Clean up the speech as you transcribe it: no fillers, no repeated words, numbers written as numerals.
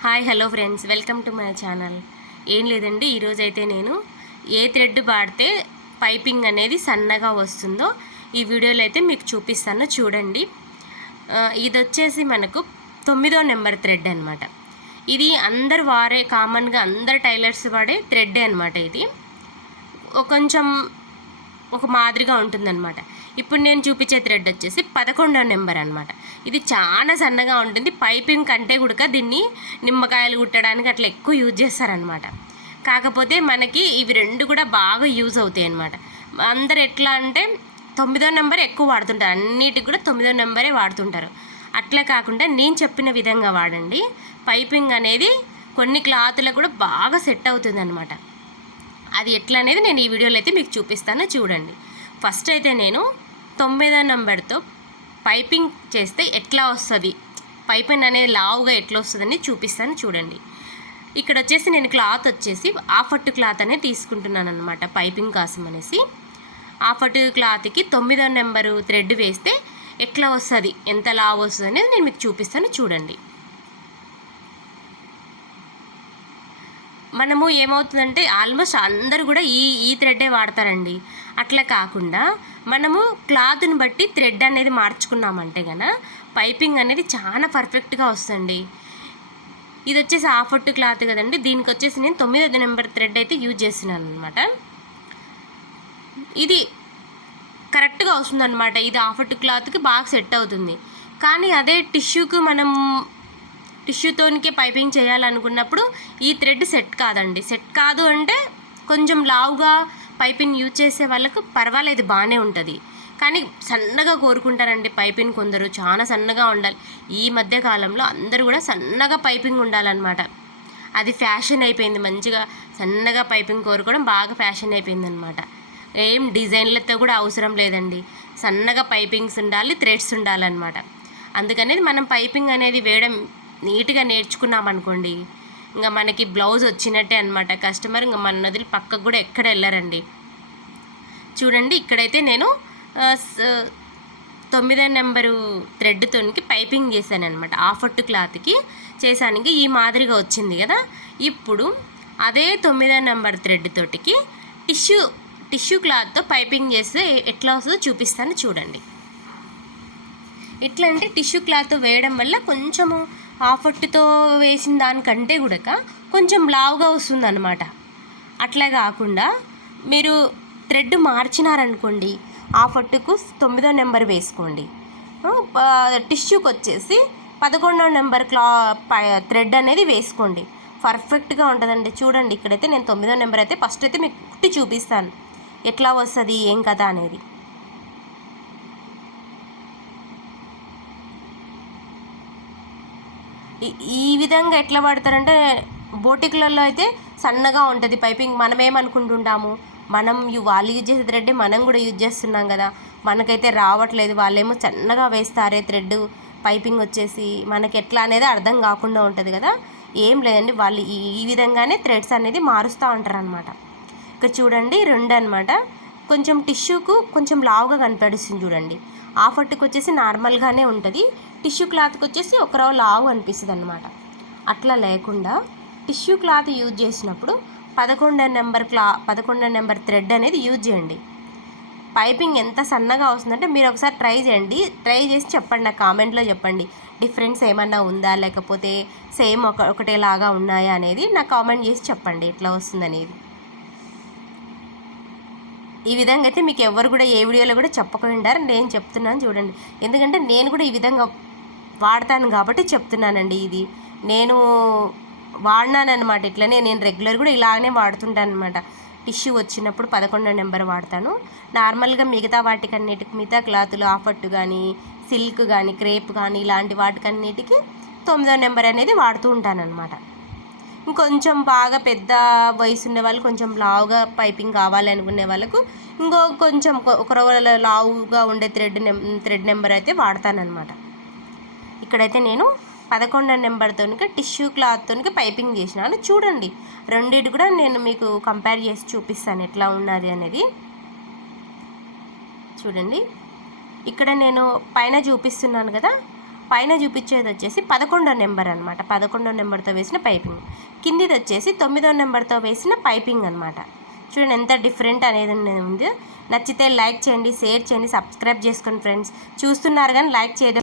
Hi hello friends, welcome to my channel. ఏం లేదండి, ఈరోజైతే నేను ఏ థ్రెడ్ వాడితే పైపింగ్ అనేది సన్నగా వస్తుందో ఈ వీడియోలో అయితే మీకు చూపిస్తాను, చూడండి. ఇది వచ్చేసి మనకు 9వ నెంబర్ థ్రెడ్ అనమాట. ఇది అందరు వాడే కామన్గా అందరు టైలర్స్ వాడే థ్రెడ్డే అనమాట. ఇది కొంచెం ఒక మాదిరిగా ఉంటుందన్నమాట. ఇప్పుడు నేను చూపించే థ్రెడ్ వచ్చేసి 11వ నెంబర్ అనమాట. ఇది చాలా సన్నగా ఉంటుంది. పైపింగ్ కంటే కూడా దీన్ని నిమ్మకాయలు కుట్టడానికి అట్లా ఎక్కువ యూజ్ చేస్తారనమాట. కాకపోతే మనకి ఇవి రెండు కూడా బాగా యూజ్ అవుతాయి అనమాట. అందరు ఎట్లా అంటే 9వ నెంబర్ ఎక్కువ వాడుతుంటారు, అన్నిటికి కూడా 9వ నెంబరే వాడుతుంటారు. అట్లా కాకుండా నేను చెప్పిన విధంగా వాడండి. పైపింగ్ అనేది కొన్ని క్లాత్లకు కూడా బాగా సెట్ అవుతుంది అనమాట. అది ఎట్లా అనేది నేను ఈ వీడియోలో అయితే మీకు చూపిస్తాను, చూడండి. ఫస్ట్ అయితే నేను 9వ నెంబర్తో పైపింగ్ చేస్తే ఎట్లా వస్తుంది, పైపింగ్ అనేది లావుగా ఎట్లా వస్తుందని చూపిస్తాను, చూడండి. ఇక్కడ వచ్చేసి నేను క్లాత్ వచ్చేసి ఆఫట్టు క్లాత్ అనేది తీసుకుంటున్నాను అనమాట. పైపింగ్ కోసం అనేసి ఆఫట్టు క్లాత్కి 9వ నెంబరు థ్రెడ్ వేస్తే ఎట్లా వస్తుంది, ఎంత లావు వస్తుంది అనేది నేను మీకు చూపిస్తాను, చూడండి. మనము ఏమవుతుందంటే ఆల్మోస్ట్ అందరూ కూడా ఈ థ్రెడ్డే వాడతారండి. అట్లా కాకుండా మనము క్లాత్ని బట్టి థ్రెడ్ అనేది మార్చుకున్నామంటే కనుక పైపింగ్ అనేది చాలా పర్ఫెక్ట్గా వస్తుంది. ఇది వచ్చేసి ఆఫట్టు క్లాత్ కదండి, దీనికి వచ్చేసి నేను 9వ నెంబర్ థ్రెడ్ అయితే యూజ్ చేస్తున్నాను అనమాట. ఇది కరెక్ట్గా వస్తుందన్నమాట. ఇది ఆఫట్టు క్లాత్కి బాగా సెట్ అవుతుంది. కానీ అదే టిష్యూకి మనం టిష్యూతోనికే పైపింగ్ చేయాలనుకున్నప్పుడు ఈ థ్రెడ్ సెట్ కాదండి. సెట్ కాదు అంటే కొంచెం లావుగా పైపింగ్ యూజ్ చేసే వాళ్ళకు పర్వాలేదు, బాగానే ఉంటుంది. కానీ సన్నగా కోరుకుంటారండి పైపింగ్, కొందరు చాలా సన్నగా ఉండాలి. ఈ మధ్య కాలంలో అందరూ కూడా సన్నగా పైపింగ్ ఉండాలన్నమాట. అది ఫ్యాషన్ అయిపోయింది. మంచిగా సన్నగా పైపింగ్ కోరుకోవడం బాగా ఫ్యాషన్ అయిపోయింది అనమాట. ఏం డిజైన్లతో కూడా అవసరం లేదండి, సన్నగా పైపింగ్స్ ఉండాలి, థ్రెడ్స్ ఉండాలన్నమాట. అందుకనేది మనం పైపింగ్ అనేది వేయడం నీట్గా నేర్చుకున్నామనుకోండి, ఇంకా మనకి బ్లౌజ్ వచ్చినట్టే అనమాట. కస్టమర్ ఇంకా మన నదులు పక్కకు కూడా ఎక్కడ వెళ్ళారండి. చూడండి, ఇక్కడైతే నేను 9వ నెంబరు థ్రెడ్తోనికి పైపింగ్ చేశాను అనమాట. ఆఫట్టు క్లాత్కి చేశానికి ఈ మాదిరిగా వచ్చింది కదా. ఇప్పుడు అదే 9వ నెంబర్ థ్రెడ్ తోటికి టిష్యూ క్లాత్తో పైపింగ్ చేస్తే ఎట్లా వస్తుందో చూపిస్తాను, చూడండి. ఎట్లా అంటే టిష్యూ క్లాత్ వేయడం వల్ల కొంచెము ఆఫట్టుతో వేసిన దానికంటే కూడా కొంచెం లావుగా వస్తుంది అనమాట. అట్లా కాకుండా మీరు థ్రెడ్ మార్చినారనుకోండి, ఆఫట్టుకు 9వ నెంబర్ వేసుకోండి, టిష్యూకి వచ్చేసి 11వ నెంబర్ థ్రెడ్ అనేది వేసుకోండి. పర్ఫెక్ట్గా ఉంటుందండి. చూడండి, ఇక్కడైతే నేను 9వ నెంబర్ అయితే ఫస్ట్ అయితే మీకు కుట్టి చూపిస్తాను ఎట్లా వస్తుంది ఏం కదా అనేది. ఈ విధంగా ఎట్లా వాడతారంటే బోటిక్లలో అయితే సన్నగా ఉంటుంది పైపింగ్. మనం ఏమనుకుంటుంటాము, వాళ్ళు యూజ్ చేసే థ్రెడ్ మనం కూడా యూజ్ చేస్తున్నాం కదా, మనకైతే రావట్లేదు, వాళ్ళేమో సన్నగా వేస్తారే థ్రెడ్ పైపింగ్ వచ్చేసి మనకి ఎట్లా అనేది అర్థం కాకుండా ఉంటుంది కదా. ఏం లేదండి, వాళ్ళు ఈ విధంగానే థ్రెడ్స్ అనేది మారుస్తూ ఉంటారు అనమాట. ఇక్కడ చూడండి, రెండు అనమాట. కొంచెం టిష్యూకు కొంచెం లావుగా కనపడుస్తుంది చూడండి. ఆఫట్టుకు వచ్చేసి నార్మల్గానే ఉంటుంది, టిష్యూ క్లాత్కి వచ్చేసి ఒక రవ్వ లావు అనిపిస్తుంది అనమాట. అట్లా లేకుండా టిష్యూ క్లాత్ యూజ్ చేసినప్పుడు 11వ నెంబర్ థ్రెడ్ అనేది యూజ్ చేయండి. పైపింగ్ ఎంత సన్నగా వస్తుందంటే మీరు ఒకసారి ట్రై చేయండి. ట్రై చేసి చెప్పండి, నాకు కామెంట్లో చెప్పండి డిఫరెన్స్ ఏమన్నా ఉందా, లేకపోతే సేమ్ ఒకటేలాగా ఉన్నాయా అనేది నాకు కామెంట్ చేసి చెప్పండి ఎట్లా వస్తుందనేది. ఈ విధంగా అయితే మీకు ఎవరు కూడా ఏ వీడియోలో కూడా చెప్పకుండా నేను చెప్తున్నాను, చూడండి. ఎందుకంటే నేను కూడా ఈ విధంగా వాడతాను కాబట్టి చెప్తున్నానండి. ఇది నేను వాడినాను అనమాట. ఇట్లనే నేను రెగ్యులర్ కూడా ఇలాగనే వాడుతుంటాను అనమాట. టిష్యూ వచ్చినప్పుడు 11వ నెంబర్ వాడతాను. నార్మల్గా మిగతా వాటికన్నిటికి, మిగతా క్లాతులు ఆఫట్టు కానీ, సిల్క్ కానీ, క్రేప్ కానీ ఇలాంటి వాటికన్నిటికీ 9వ నెంబర్ అనేది వాడుతూ ఉంటాను అనమాట. ఇంకొంచెం బాగా పెద్ద వయసు ఉండే వాళ్ళు, కొంచెం లావుగా పైపింగ్ కావాలి అనుకునే వాళ్ళకు కొంచెం ఒక రోజు లావుగా ఉండే థ్రెడ్ నెంబర్ అయితే వాడతానమాట. ఇక్కడైతే నేను 11వ నెంబర్తో టిష్యూ క్లాత్తో పైపింగ్ చేసినాను. చూడండి, రెండింటి కూడా నేను మీకు కంపేర్ చేసి చూపిస్తాను ఎట్లా ఉన్నది అనేది. చూడండి, ఇక్కడ నేను పైన చూపిస్తున్నాను కదా, పైన చూపించేది వచ్చేసి 11వ నెంబర్ అనమాట. 11వ నెంబర్తో వేసిన పైపింగ్. కిందిది వచ్చేసి 9వ నెంబర్తో వేసిన పైపింగ్ అనమాట. చూడండి ఎంత డిఫరెంట్ అనేది ఉంది. నచ్చితే లైక్ చేయండి, షేర్ చేయండి, సబ్స్క్రైబ్ చేసుకోండి ఫ్రెండ్స్. చూస్తున్నారు కానీ లైక్ చేయడం